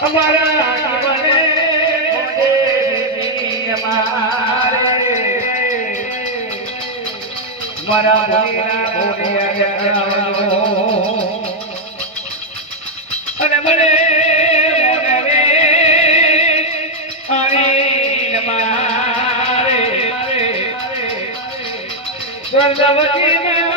અમારા જીવને મારા ભોળિયા ભોળિયા અને મને મારે સ્વર્ગવતી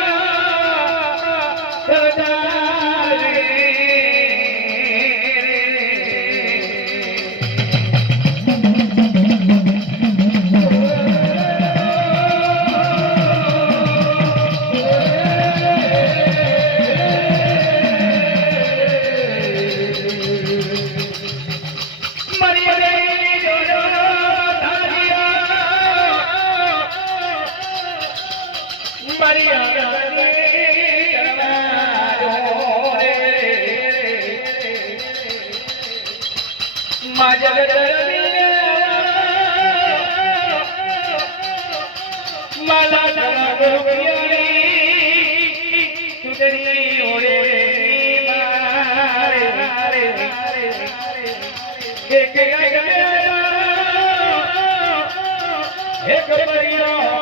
એક પરિયા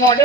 મોડે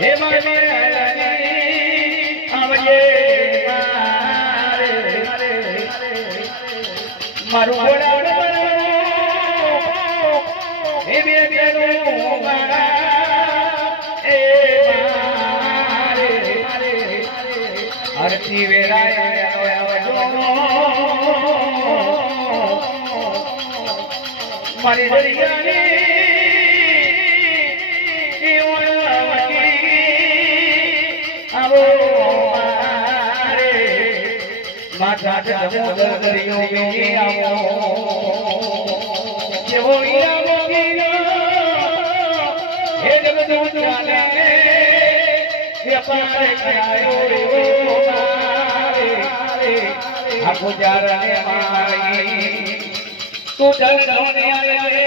મારે મારું બોલાવડ હે બે બેનું મારા એ મારે. વેળાએ મારી દરિયાની માતા સમુદ્ર દરિયો વીણી આવો. જેવો હીરાનો ગીરો હે જગદૂત ચાલે વ્યાપારે કરાયો એવો મારે. આ તું આવે